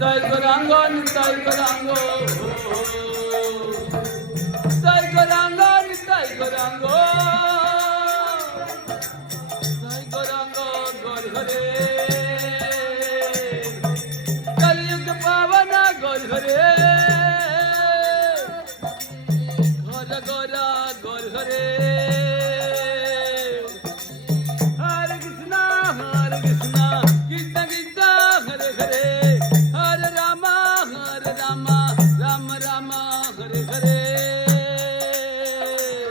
তাই গরাঙ্গন তাই গরাঙ্গ তাই গরাঙ্গন তাই গরাঙ্গ তাই গরাঙ্গ গর ঘরে কলিযুগ পাবন গর ঘরে ঘর গরা গর ঘরে হরে কৃষ্ণ কৃষ্ণ কৃষ্ণ কৃষ্ণ হরে হরে হরে রাম